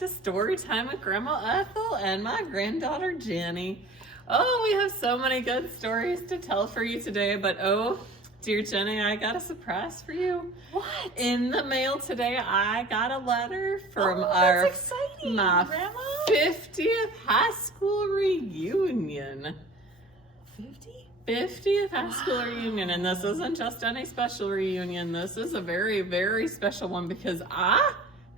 to Story Time with Grandma Ethel and my granddaughter Jenny. Oh, we have so many good stories to tell for you today, but oh, dear Jenny, I got a surprise for you. What? In the mail today, I got a letter from that's exciting, my Grandma. 50th high school reunion. 50th high school reunion, and this isn't just any special reunion. This is a very, very special one because I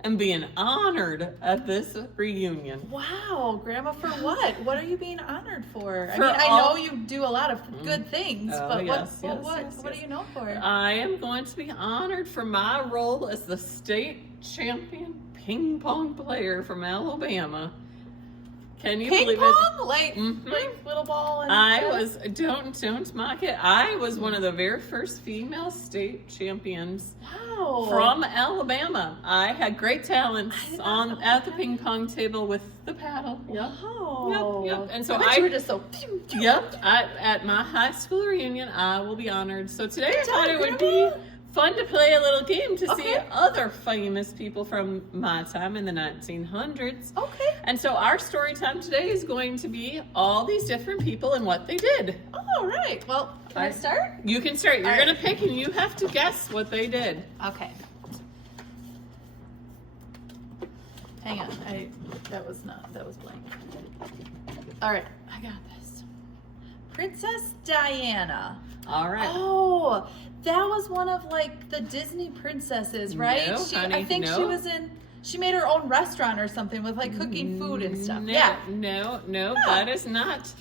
am being honored at this reunion. Wow, Grandma, for what? What are you being honored for? I For mean, I all- know you do a lot of good things, Oh, but yes, what are you known for? I am going to be honored for my role as the state champion ping pong player from Alabama. Can you Ping believe pong? it? Like little ball and I was, don't mock it. I was one of the very first female state champions Wow. from Alabama. I had great talents I did not know at the that. ping pong table with the paddle. Yep. Wow. Yep. And so I bet you were just so Yep, at my high school reunion, I will be honored. So today I Good thought job, it would Grandma. be fun to play a little game to see Okay. other famous people from my time in the 1900s. Okay. And so our story time today is going to be all these different people and what they did. All right. Well, can I start? You can start. You're All right. going to pick and you have to guess what they did. Okay. Hang on. That was blank. All right. I got this. Princess Diana. All right. Oh, that was one of like the Disney princesses, right? No, honey, I think no. she made her own restaurant or something with like cooking food and stuff. Yeah. No, Yeah. that is not,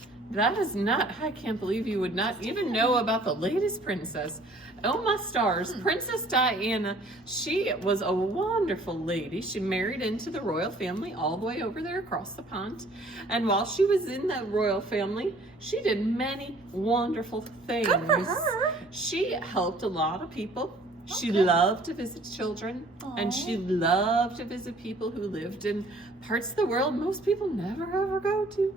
I can't believe you would not even know about the latest princess. Oh my stars, Princess Diana, she was a wonderful lady. She married into the royal family all the way over there across the pond. And while she was in that royal family, she did many wonderful things. Good for her. She helped a lot of people. She Okay. loved to visit children, and Aw. she loved to visit people who lived in parts of the world most people never ever go to.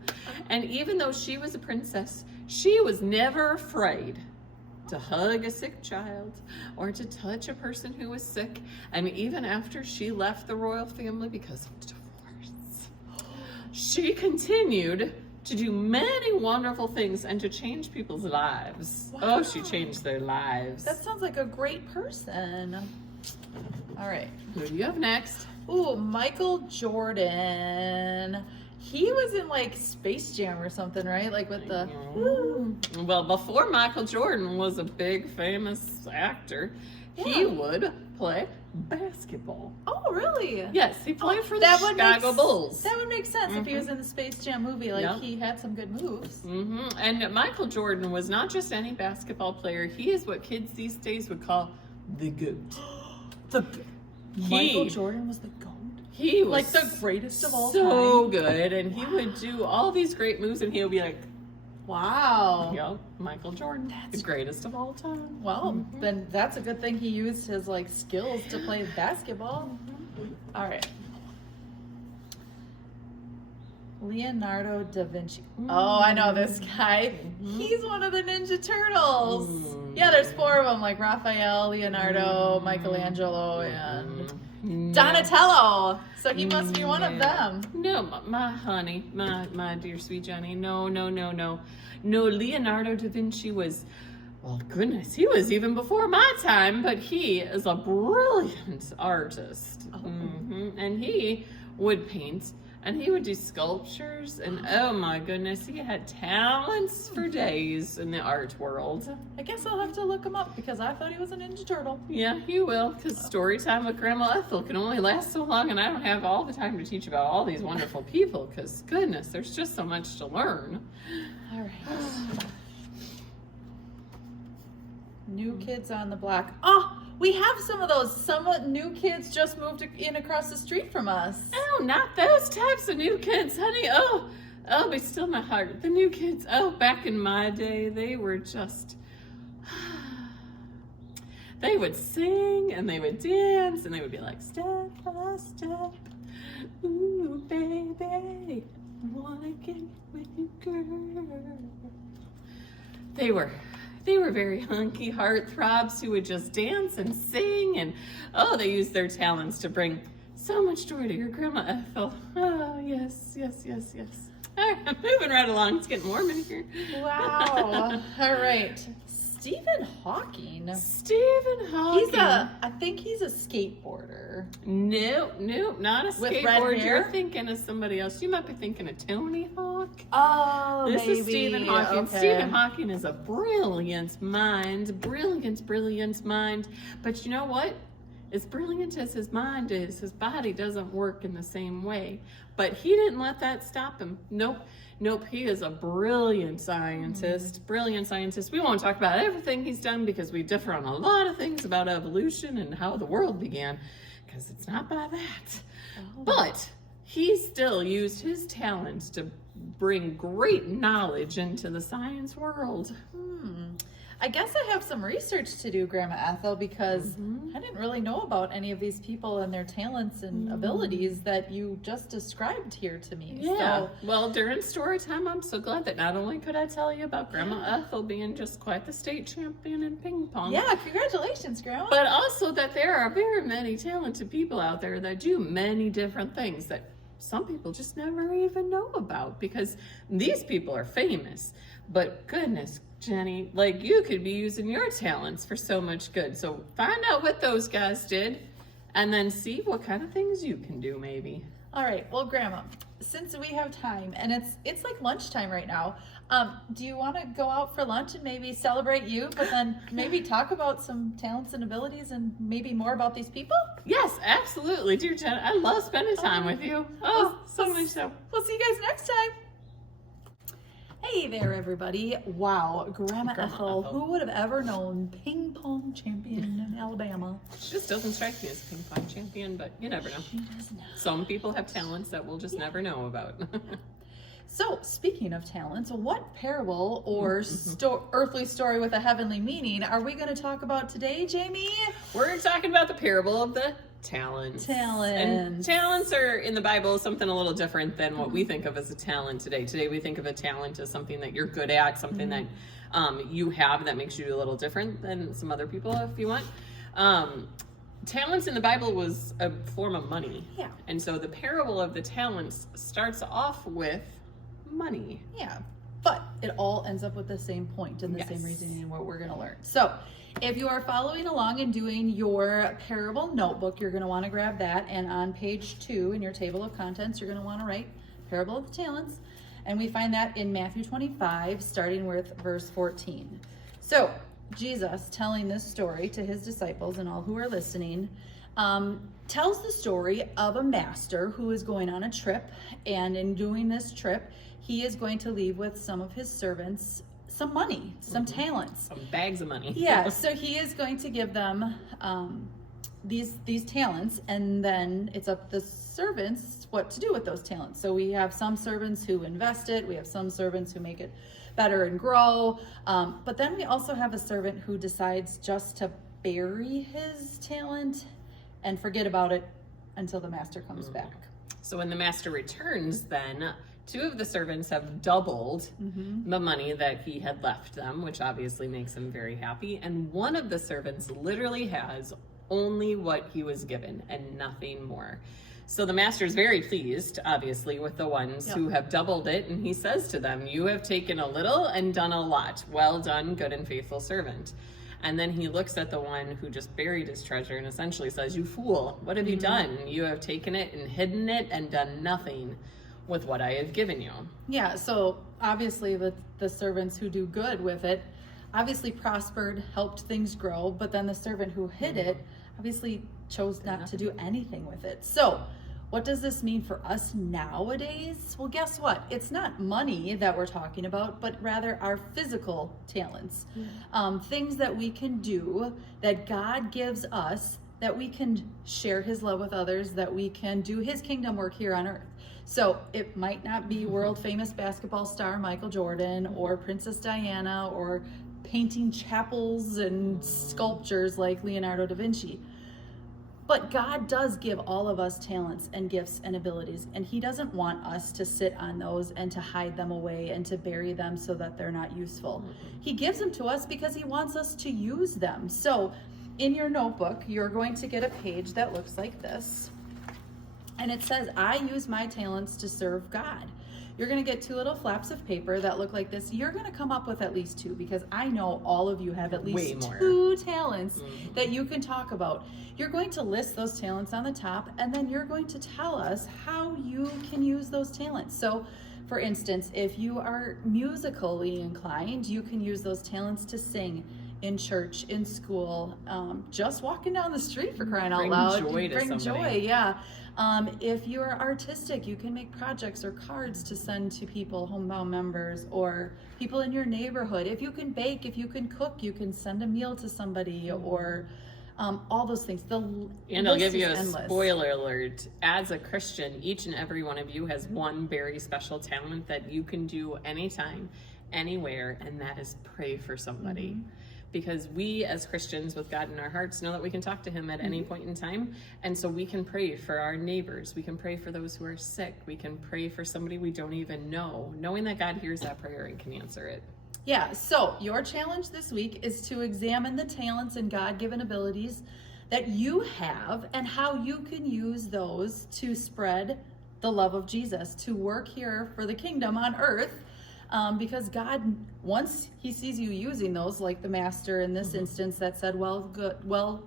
And even though she was a princess, she was never afraid to hug a sick child or to touch a person who was sick. And even after she left the royal family because of divorce, she continued to do many wonderful things and to change people's lives. Wow. Oh, she changed their lives. That sounds like a great person. All right. Who do you have next? Ooh, Michael Jordan. He was in like Space Jam or something, right? Like with the. Well, before Michael Jordan was a big famous actor, he Yeah. would play basketball. Oh, really? Yes, he played for the That would make Chicago Bulls. That would make sense if he was in the Space Jam movie. Like Yeah. he had some good moves. And Michael Jordan was not just any basketball player. He is what kids these days would call the GOAT. Michael Jordan was the GOAT. He was Like the greatest of all so time. good, and he would do all these great moves, and he would be like, Wow. "Yep, Michael Jordan, the greatest of all time." Well, then that's a good thing he used his like skills to play basketball. All right. Leonardo da Vinci. Oh, I know this guy. He's one of the Ninja Turtles. Yeah, there's 4 of them, like Raphael, Leonardo, Michelangelo, and Donatello. So he must be one of them. No, my honey, my dear sweet Jenny. No. Leonardo da Vinci was, well, goodness, he was even before my time, but he is a brilliant artist. And he would paint, and he would do sculptures, and oh my goodness, he had talents for days in the art world. I guess I'll have to look him up because I thought he was a Ninja Turtle. Yeah, you will, because story time with Grandma Ethel can only last so long, and I don't have all the time to teach about all these wonderful people, because goodness, there's just so much to learn. All right. New Kids on the Block. Oh, we have some of those. Some new kids just moved in across the street from us. Oh, not those types of new kids, honey. Oh, be still my heart. The new kids, oh, back in my day, they were just, they would sing and they would dance and they would be like, step by step, ooh, baby, I wanna get with you, girl. They were very hunky heartthrobs who would just dance and sing, and oh, they used their talents to bring So much joy to your Grandma Ethel. Oh, yes, yes, yes, yes. All right, I'm moving right along. It's getting warm in here. Wow. All right. Stephen Hawking. Stephen Hawking. I think he's a skateboarder. Nope, not a With red skateboard. hair? You're thinking of somebody else. You might be thinking of Tony Hawk. Oh, This is Stephen Hawking. Okay. Stephen Hawking is a brilliant mind. Brilliant mind. But you know what? As brilliant as his mind is, his body doesn't work in the same way. But he didn't let that stop him. Nope. He is a brilliant scientist. We won't talk about everything he's done because we differ on a lot of things about evolution and how the world began, because it's not by that. Oh. But he still used his talents to bring great knowledge into the science world. I guess I have some research to do, Grandma Ethel, because I didn't really know about any of these people and their talents and abilities that you just described here to me. Yeah. So, Well, during story time, I'm so glad that not only could I tell you about Grandma Ethel being just quite the state champion in ping pong. yeah, congratulations, Grandma. But also that there are very many talented people out there that do many different things that some people just never even know about, because these people are famous. But goodness, Jenny, like, you could be using your talents for so much good. So find out what those guys did and then see what kind of things you can do, maybe. All right, well, Grandma, since we have time and it's like lunchtime right now, do you want to go out for lunch and maybe celebrate you, but then maybe talk about some talents and abilities and maybe more about these people? Yes, absolutely, dear Jen. I love spending time with you. Oh, so much so. We'll see you guys next time. Hey there, everybody. Wow, Grandma Ethel, who would have ever known ping pong champion in Alabama? She just doesn't strike me as a ping pong champion, but you never know. She does not. Some people have talents that we'll just never know about. So, speaking of talents, what parable or earthly story with a heavenly meaning are we going to talk about today, Jamie? We're talking about the parable of the talents. And talents are in the Bible something a little different than what we think of as a talent today. Today we think of a talent as something that you're good at, something that you have that makes you a little different than some other people, if you want. Talents in the Bible was a form of money. Yeah. And so the parable of the talents starts off with money. Yeah. But it all ends up with the same point and the same reasoning and what we're going to learn. So, if you are following along and doing your parable notebook, you're going to want to grab that. And on page 2 in your table of contents, you're going to want to write Parable of the Talents. And we find that in Matthew 25, starting with verse 14. So, Jesus, telling this story to his disciples and all who are listening, tells the story of a master who is going on a trip. And in doing this trip, he is going to leave with some of his servants some money, some talents. Some bags of money. Yeah, so he is going to give them these talents, and then it's up to the servants what to do with those talents. So we have some servants who invest it, we have some servants who make it better and grow, but then we also have a servant who decides just to bury his talent and forget about it until the master comes back. So when the master returns, then 2 of the servants have doubled the money that he had left them, which obviously makes him very happy. And one of the servants literally has only what he was given and nothing more. So the master is very pleased, obviously, with the ones who have doubled it. And he says to them, "You have taken a little and done a lot. Well done, good and faithful servant." And then he looks at the one who just buried his treasure and essentially says, "You fool, what have you done? You have taken it and hidden it and done nothing with what I have given you." Yeah, so obviously the servants who do good with it obviously prospered, helped things grow, but then the servant who hid it obviously chose not to do anything with it. So what does this mean for us nowadays? Well, guess what? It's not money that we're talking about, but rather our physical talents. Things that we can do, that God gives us, that we can share his love with others, that we can do his kingdom work here on earth. So it might not be world famous basketball star Michael Jordan or Princess Diana or painting chapels and sculptures like Leonardo da Vinci. But God does give all of us talents and gifts and abilities, and he doesn't want us to sit on those and to hide them away and to bury them so that they're not useful. He gives them to us because he wants us to use them. So in your notebook, you're going to get a page that looks like this. And it says, I use my talents to serve God. You're going to get 2 little flaps of paper that look like this. You're going to come up with at least 2, because I know all of you have at least 2 talents that you can talk about. You're going to list those talents on the top, and then you're going to tell us how you can use those talents. So, for instance, if you are musically inclined, you can use those talents to sing in church, in school, just walking down the street, for crying out loud. Bring joy, yeah. If you are artistic, you can make projects or cards to send to people, homebound members, or people in your neighborhood. If you can bake, if you can cook, you can send a meal to somebody, or all those things. And I'll give you a spoiler alert. As a Christian, each and every one of you has one very special talent that you can do anytime, anywhere, and that is pray for somebody. Because we as Christians with God in our hearts know that we can talk to him at any point in time. And so we can pray for our neighbors. We can pray for those who are sick. We can pray for somebody we don't even know, knowing that God hears that prayer and can answer it. Yeah, so your challenge this week is to examine the talents and God-given abilities that you have and how you can use those to spread the love of Jesus, to work here for the kingdom on earth. Because God, once he sees you using those, like the master in this instance that said, well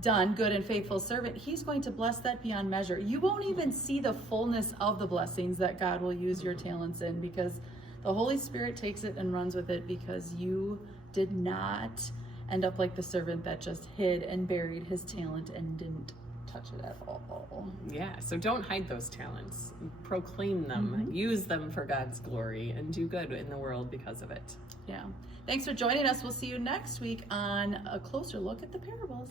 done, good and faithful servant, he's going to bless that beyond measure. You won't even see the fullness of the blessings that God will use your talents in, because the Holy Spirit takes it and runs with it, because you did not end up like the servant that just hid and buried his talent and didn't touch it at all. Yeah, so don't hide those talents. Proclaim them. Use them for God's glory, and do good in the world because of it. Yeah. Thanks for joining us. We'll see you next week on a closer look at the parables.